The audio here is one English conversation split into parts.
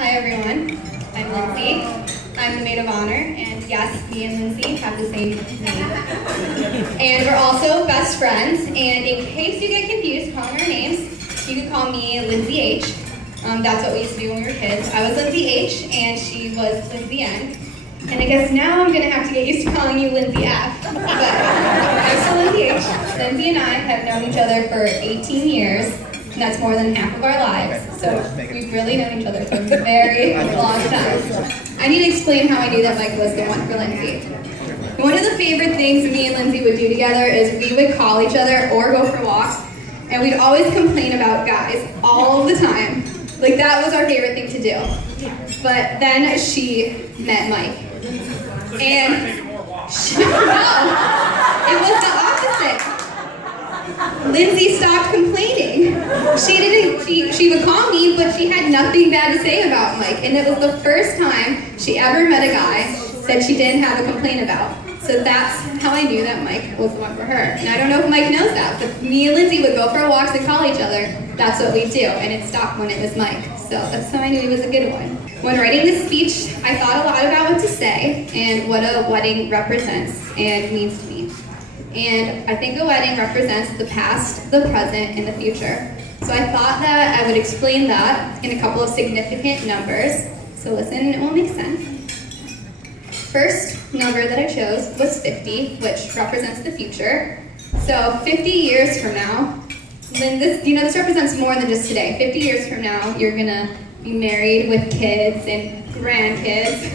Hi everyone, I'm Lindsay. I'm the maid of honor, and yes, me and Lindsay have the same name. And we're also best friends, and in case you get confused calling our names, you can call me Lindsay H. That's what we used to do when we were kids. I was Lindsay H, and she was Lindsay N. And I guess now I'm gonna have to get used to calling you Lindsay F. But I'm still Lindsay H. Lindsay and I have known each other for 18 years. And that's more than half of our lives. So we've really known each other for a very long time. I need to explain how I knew that Mike was the one for Lindsay. One of the favorite things me and Lindsay would do together is we would call each other or go for walks, and we'd always complain about guys all the time. Like, that was our favorite thing to do. But then she met Mike. And no, it was the opposite. Lindsay stopped complaining. She would call me, but she had nothing bad to say about Mike. And it was the first time she ever met a guy that she didn't have a complaint about. So that's how I knew that Mike was the one for her. And I don't know if Mike knows that, but me and Lindsay would go for walks and call each other. That's what we do, and it stopped when it was Mike. So that's how I knew he was a good one. When writing this speech, I thought a lot about what to say and what a wedding represents and means to me. And I think a wedding represents the past, the present, and the future. So I thought that I would explain that in a couple of significant numbers. So listen, and it will make sense. First number that I chose was 50, which represents the future. So 50 years from now, this represents more than just today. 50 years from now, you're gonna be married with kids and grandkids.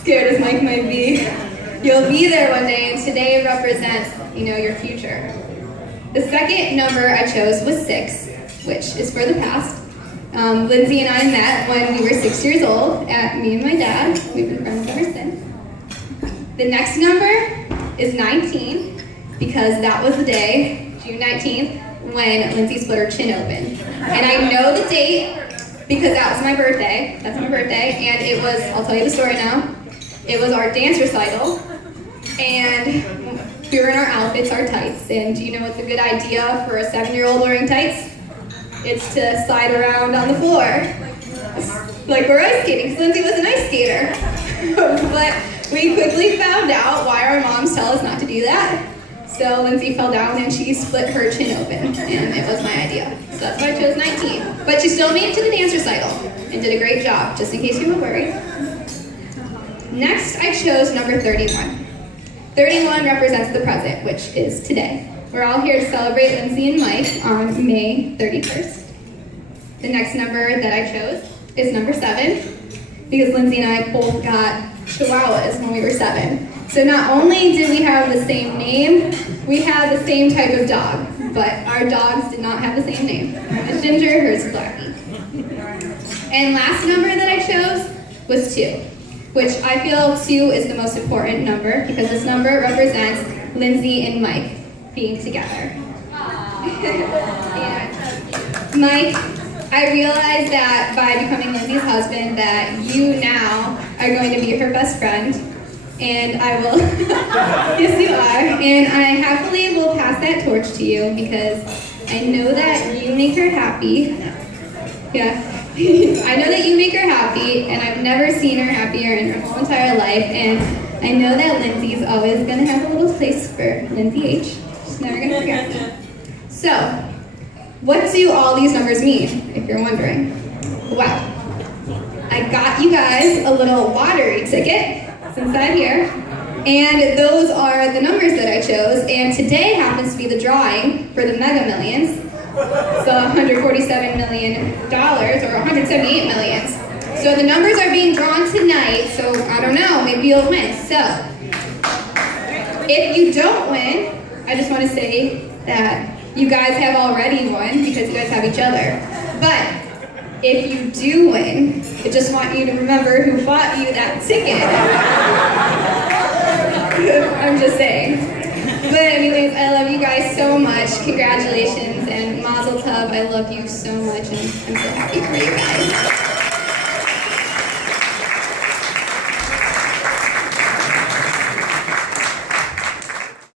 Scared as Mike might be. You'll be there one day, and today represents, your future. The second number I chose was 6, which is for the past. Lindsay and I met when we were 6 years old at me and my dad. We've been friends ever since. The next number is 19, because that was the day, June 19th, when Lindsay split her chin open. And I know the date because that was my birthday. That's my birthday, and it was, I'll tell you the story now, it was our dance recital, and we were in our outfits, our tights, and do you know what's a good idea for a 7-year-old wearing tights? It's to slide around on the floor, like we're ice skating, because Lindsay was an ice skater. But we quickly found out why our moms tell us not to do that. So Lindsay fell down and she split her chin open, and it was my idea. So that's why I chose 19. But she still made it to the dance recital and did a great job, just in case you were worried. Next, I chose number 31. 31 represents the present, which is today. We're all here to celebrate Lindsay and Mike on May 31st. The next number that I chose is number 7, because Lindsay and I both got Chihuahuas when we were 7. So not only did we have the same name, we had the same type of dog, but our dogs did not have the same name. Mine was Ginger, hers was Blackie. And last number that I chose was 2, which I feel 2 is the most important number because this number represents Lindsay and Mike being together. And Mike, I realized that by becoming Lindsay's husband that you now are going to be her best friend. And I will, yes you are, and I happily will pass that torch to you because I know that you make her happy. Yeah, I know that you make her happy, and I've never seen her happier in her whole entire life, and I know that Lindsay's always going to have a little place for Lindsay H. She's never going to forget me. So, what do all these numbers mean, if you're wondering? Well, I got you guys a little lottery ticket. Inside here, and those are the numbers that I chose, and today happens to be the drawing for the Mega Millions, so $147 million, or $178 million. So the numbers are being drawn tonight, so I don't know, maybe you'll win. So, if you don't win, I just want to say that you guys have already won, because you guys have each other. But if you do win, I just want you to remember who bought you that ticket. I'm just saying. But anyways, I love you guys so much. Congratulations, and Mazel Tov. I love you so much, and I'm so happy for you guys.